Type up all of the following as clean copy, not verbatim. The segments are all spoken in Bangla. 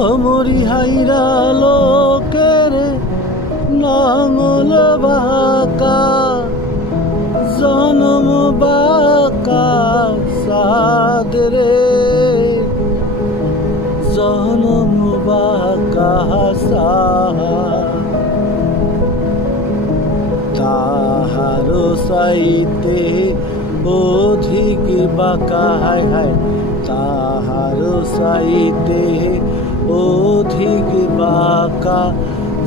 অমরি হাইরা লোকের নাঙল বাঁকা জনম বাঁকা সাদরে জনম বাঁকা তাহার সাইতে অধিক বাঁকা হায় হায় তাহার সাইতে অধিক বাঁকা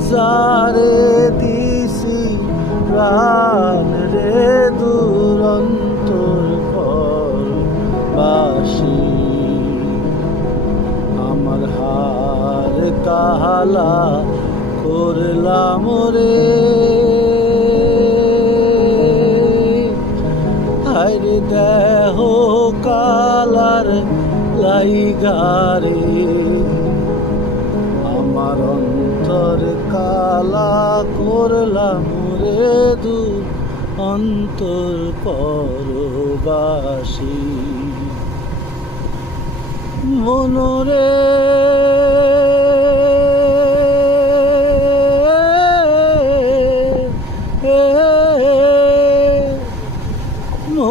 যারে দিছি প্রাণ রে দুরন্তর পরবাসী আমার হার কালা করলাম রে হায়রে দেহ কালার লাইগারে আমার অন্তর কালা করলাম রে দু অন্তর পরবাসী মনরে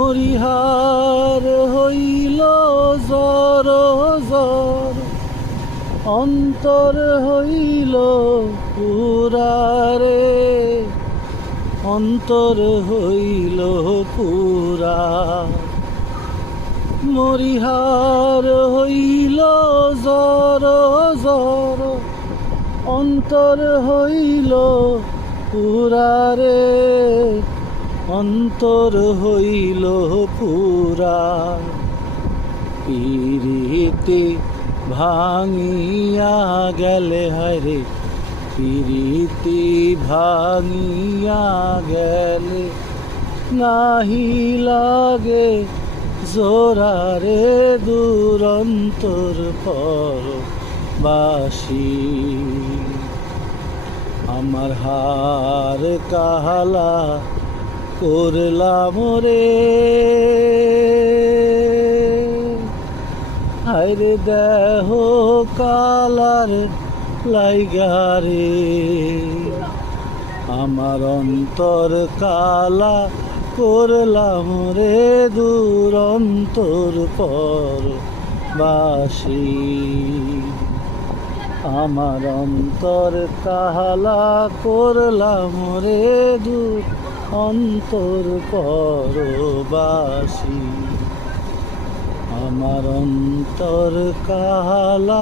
মরিহার হইল জর জর অন্তর হইল পুরারে অন্তর হইল পুরা মরিহার হইল জর জর অন্তর হইল পুরারে অন্তর হইল পুরা পিরিতে ভাঙিয়া গেলে হরে পিরিতি ভাঙিয়া গেলে নাহি লাগে জোরারে দুরন্তর পরবাসী আমার হার কালা করলাম রে হায়রে দেহ কালার লাইগারে আমার অন্তর কালা করলাম রে দুরন্তর পরবাসী আমার অন্তর কালা করলাম রে অন্তর পরবাসী আমার অন্তর কালা